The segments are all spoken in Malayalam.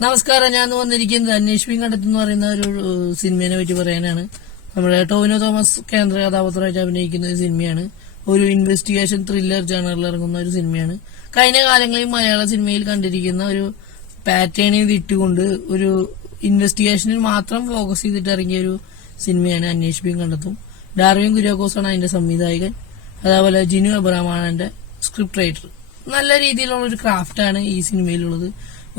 നമസ്കാരം. ഞാൻ വന്നിരിക്കുന്നത് അന്വേഷിപ്പിക്കും കണ്ടെത്തുന്ന പറയുന്ന ഒരു സിനിമയെ പറ്റി പറയാനാണ്. നമ്മുടെ ടോവിനോ തോമസ് കേന്ദ്ര കഥാപാത്രമായിട്ട് അഭിനയിക്കുന്ന ഒരു സിനിമയാണ്. ഒരു ഇൻവെസ്റ്റിഗേഷൻ ത്രില്ലർ ജേണറിൽ ഇറങ്ങുന്ന ഒരു സിനിമയാണ്. കഴിഞ്ഞ കാലങ്ങളിൽ മലയാള സിനിമയിൽ കണ്ടിരിക്കുന്ന ഒരു പാറ്റേണിൽ ഇട്ടുകൊണ്ട് ഒരു ഇൻവെസ്റ്റിഗേഷനിൽ മാത്രം ഫോക്കസ് ചെയ്തിട്ട് ഇറങ്ങിയ ഒരു സിനിമയാണ് അന്വേഷിപ്പിക്കും കണ്ടെത്തും. ഡാർവിൻ കുര്യാക്കോസാണ് അതിന്റെ സംവിധായകൻ. അതേപോലെ ജിനു അബ്രഹാമാണ് അതിന്റെ സ്ക്രിപ്റ്റ് റൈറ്റർ. നല്ല രീതിയിലുള്ള ഒരു ക്രാഫ്റ്റാണ് ഈ സിനിമയിലുള്ളത്.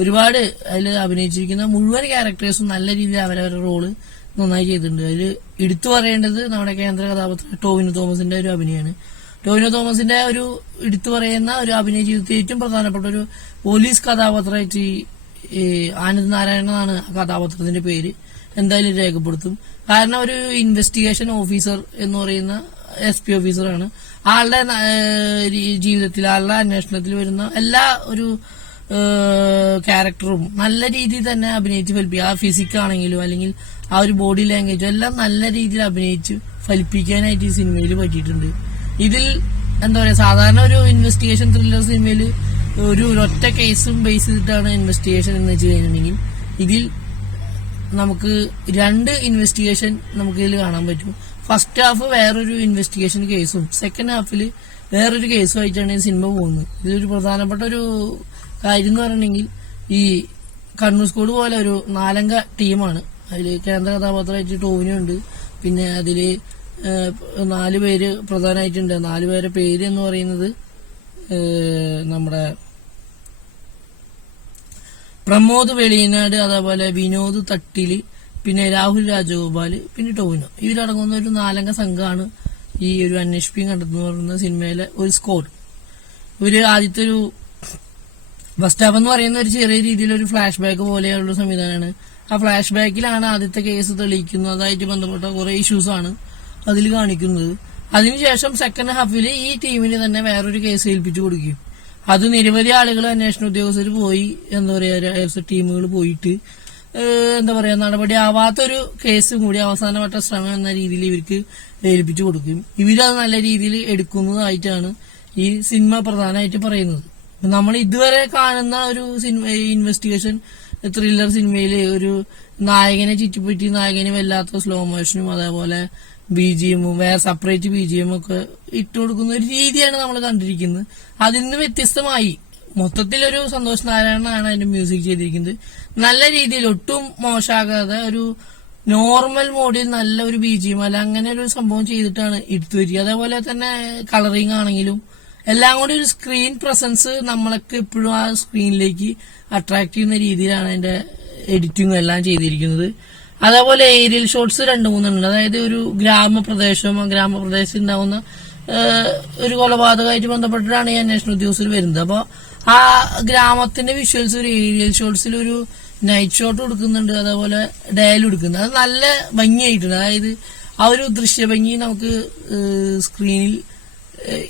ഒരുപാട് അതിൽ അഭിനയിച്ചിരിക്കുന്ന മുഴുവൻ ക്യാരക്ടേഴ്സും നല്ല രീതിയിൽ അവരവരുടെ റോള് നന്നായി ചെയ്തിട്ടുണ്ട്. അതിൽ എടുത്തു പറയേണ്ടത് നമ്മുടെ കേന്ദ്ര കഥാപാത്രം ടോവിനോ തോമസിന്റെ ഒരു അഭിനയമാണ്. ടോവിനോ തോമസിന്റെ ഒരു എടുത്തു പറയുന്ന ഒരു അഭിനയ ജീവിതത്തിൽ ഏറ്റവും പ്രധാനപ്പെട്ട ഒരു പോലീസ് കഥാപാത്രമായിട്ട് ആനന്ദ് നാരായണ എന്നാണ് ആ കഥാപാത്രത്തിന്റെ പേര്. എന്തായാലും രേഖപ്പെടുത്തും. കാരണം ഒരു ഇൻവെസ്റ്റിഗേഷൻ ഓഫീസർ എന്ന് പറയുന്ന SP ഓഫീസറാണ്. ആളുടെ ജീവിതത്തിൽ ആളുടെ അന്വേഷണത്തിൽ വരുന്ന എല്ലാ ഒരു ക്യാരക്ടറും നല്ല രീതിയിൽ തന്നെ അഭിനയിച്ച് ഫലിപ്പിക്കുക. ആ ഫിസിക്കാണെങ്കിലും അല്ലെങ്കിൽ ആ ഒരു ബോഡി ലാംഗ്വേജും എല്ലാം നല്ല രീതിയിൽ അഭിനയിച്ച് ഫലിപ്പിക്കാനായിട്ട് ഈ സിനിമയിൽ പറ്റിയിട്ടുണ്ട്. ഇതിൽ എന്താ പറയാ, സാധാരണ ഒരു ഇൻവെസ്റ്റിഗേഷൻ ത്രില്ലർ സിനിമയിൽ ഒരു ഒറ്റ കേസും ബേസ് ചെയ്തിട്ടാണ് ഇൻവെസ്റ്റിഗേഷൻ എന്ന് വെച്ച് കഴിഞ്ഞിട്ടുണ്ടെങ്കിൽ ഇതിൽ നമുക്ക് രണ്ട് ഇൻവെസ്റ്റിഗേഷൻ നമുക്ക് ഇതിൽ കാണാൻ പറ്റും. ഫസ്റ്റ് ഹാഫ് വേറൊരു ഇൻവെസ്റ്റിഗേഷൻ കേസും സെക്കൻഡ് ഹാഫിൽ വേറൊരു കേസുമായിട്ടാണ് ഈ സിനിമ പോകുന്നത്. ഇതിലൊരു പ്രധാനപ്പെട്ട ഒരു കാര്യം എന്ന് പറഞ്ഞിട്ടുണ്ടെങ്കിൽ ഈ കണ്ണൂർ സ്ക്വാഡ് പോലെ ഒരു 4-അംഗ ടീമാണ്. അതിൽ കേന്ദ്ര കഥാപാത്രമായിട്ട് ടോവിനോ ഉണ്ട്. പിന്നെ അതില് 4 പേര് പ്രധാനമായിട്ടുണ്ട്. 4 പേരുടെ പേര് എന്ന് പറയുന്നത് നമ്മുടെ പ്രമോദ് വെളിയനാട്, അതേപോലെ വിനോദ് തട്ടില്, പിന്നെ രാഹുൽ രാജഗോപാല്, പിന്നെ ടോവിനോ. ഇവരടങ്ങുന്ന ഒരു 4-അംഗ സംഘമാണ് ഈ ഒരു അന്വേഷിപ്പിക്കും കണ്ടെത്തുന്ന പറയുന്ന സിനിമയിലെ ഒരു സ്ക്വാഡ്. ഇവര് ആദ്യത്തെ ഒരു ഫസ്റ്റ് ഹാഫ് എന്ന് പറയുന്ന ഒരു ചെറിയ രീതിയിലൊരു ഫ്ലാഷ് ബാക്ക് പോലെയുള്ള സംവിധാനമാണ്. ആ ഫ്ലാഷ് ബാക്കിലാണ് ആദ്യത്തെ കേസ് തെളിയിക്കുന്നതായിട്ട് ബന്ധപ്പെട്ട കുറെ ഇഷ്യൂസ് ആണ് അതിൽ കാണിക്കുന്നത്. അതിനുശേഷം സെക്കൻഡ് ഹാഫിൽ ഈ ടീമിന് തന്നെ വേറൊരു കേസ് ഏൽപ്പിച്ചു കൊടുക്കും. അത് നിരവധി ആളുകൾ അന്വേഷണ ഉദ്യോഗസ്ഥർ പോയി എന്താ പറയാ ടീമുകൾ പോയിട്ട് എന്താ പറയാ നടപടി ആവാത്തൊരു കേസും കൂടി അവസാനവട്ട ശ്രമം എന്ന രീതിയിൽ ഇവർക്ക് ഏൽപ്പിച്ചു കൊടുക്കും. ഇവരത് നല്ല രീതിയിൽ എടുക്കുന്നതായിട്ടാണ് ഈ സിനിമ പ്രധാനമായിട്ട് പറയുന്നത്. നമ്മൾ ഇതുവരെ കാണുന്ന ഒരു സിനിമ ഇൻവെസ്റ്റിഗേഷൻ ത്രില്ലർ സിനിമയില് ഒരു നായകനെ ചുറ്റിപ്പറ്റി നായകന് വല്ലാത്ത സ്ലോ മോഷനും അതേപോലെ BGM-ഉം വേറെ സെപ്പറേറ്റ് BGM ഒക്കെ ഇട്ടുകൊടുക്കുന്ന ഒരു രീതിയാണ് നമ്മൾ കണ്ടിരിക്കുന്നത്. അതിൽ നിന്ന് വ്യത്യസ്തമായി മൊത്തത്തിലൊരു സന്തോഷ് നാരായണനാണ് അതിന്റെ മ്യൂസിക് ചെയ്തിരിക്കുന്നത്. നല്ല രീതിയിൽ ഒട്ടും മോശമാകാതെ ഒരു നോർമൽ മോഡിൽ നല്ല ഒരു BGM അല്ല അങ്ങനെ ഒരു സംഭവം ചെയ്തിട്ടാണ് എടുത്തു വരിക. അതേപോലെ തന്നെ കളറിംഗ് ആണെങ്കിലും എല്ലാം കൂടി ഒരു സ്ക്രീൻ പ്രസൻസ് നമ്മളൊക്കെ എപ്പോഴും ആ സ്ക്രീനിലേക്ക് അട്രാക്ട് ചെയ്യുന്ന രീതിയിലാണ് അതിന്റെ എഡിറ്റിംഗ് എല്ലാം ചെയ്തിരിക്കുന്നത്. അതേപോലെ ഏരിയൽ ഷോട്ട്സ് 2-3 ഉണ്ട്. അതായത് ഒരു ഗ്രാമപ്രദേശവും ആ ഗ്രാമപ്രദേശത്ത് ഉണ്ടാവുന്ന ഒരു കൊലപാതകമായിട്ട് ബന്ധപ്പെട്ടിട്ടാണ് ഈ അന്വേഷണ ഉദ്യോഗസ്ഥർ വരുന്നത്. അപ്പൊ ആ ഗ്രാമത്തിന്റെ വിഷ്വൽസ് ഒരു ഏരിയൽ ഷോട്ട്സിൽ ഒരു നൈറ്റ് ഷോട്ട് കൊടുക്കുന്നുണ്ട്, അതേപോലെ ഡയൽ കൊടുക്കുന്നുണ്ട്. അത് നല്ല ഭംഗിയായിട്ടുണ്ട്. അതായത് ആ ഒരു ദൃശ്യഭംഗി നമുക്ക് സ്ക്രീനിൽ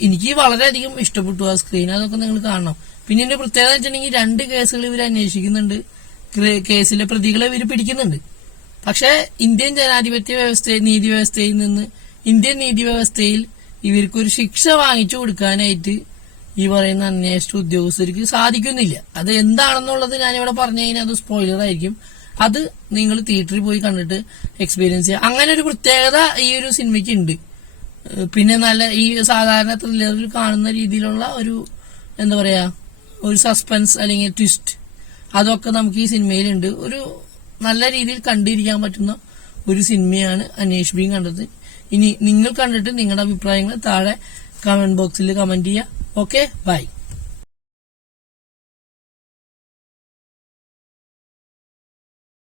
എനിക്ക് വളരെയധികം ഇഷ്ടപ്പെട്ടു ആ സ്ക്രീൻ. അതൊക്കെ നിങ്ങൾ കാണണം. പിന്നെ ഇതിന്റെ പ്രത്യേകത വെച്ചിട്ടുണ്ടെങ്കിൽ 2 കേസുകൾ ഇവർ അന്വേഷിക്കുന്നുണ്ട്. കേസിലെ പ്രതികളെ ഇവർ പിടിക്കുന്നുണ്ട്. പക്ഷെ ഇന്ത്യൻ ജനാധിപത്യ നീതി വ്യവസ്ഥയിൽ നിന്ന് ഇന്ത്യൻ നീതി വ്യവസ്ഥയിൽ ഇവർക്കൊരു ശിക്ഷ വാങ്ങിച്ചു കൊടുക്കാനായിട്ട് ഈ പറയുന്ന അന്വേഷണ ഉദ്യോഗസ്ഥർക്ക് സാധിക്കുന്നില്ല. അത് എന്താണെന്നുള്ളത് ഞാനിവിടെ പറഞ്ഞു കഴിഞ്ഞാൽ അത് സ്പോയിലർ ആയിരിക്കും. അത് നിങ്ങൾ തിയേറ്ററിൽ പോയി കണ്ടിട്ട് എക്സ്പീരിയൻസ് ചെയ്യുക. അങ്ങനെ ഒരു പ്രത്യേകത ഈ ഒരു സിനിമയ്ക്ക് ഉണ്ട്. പിന്നെ നല്ല ഈ സാധാരണ ത്രില്ലറിൽ കാണുന്ന രീതിയിലുള്ള ഒരു എന്താ പറയാ ഒരു സസ്പെൻസ് അല്ലെങ്കിൽ ട്വിസ്റ്റ് അതൊക്കെ നമുക്ക് ഈ സിനിമയിലുണ്ട്. ഒരു നല്ല രീതിയിൽ കണ്ടിരിക്കാൻ പറ്റുന്ന ഒരു സിനിമയാണ് അന്വേഷിപ്പിക്കും കണ്ടത്. ഇനി നിങ്ങൾ കണ്ടിട്ട് നിങ്ങളുടെ അഭിപ്രായങ്ങൾ താഴെ കമന്റ് ബോക്സിൽ കമന്റ് ചെയ്യുക. Okay, by.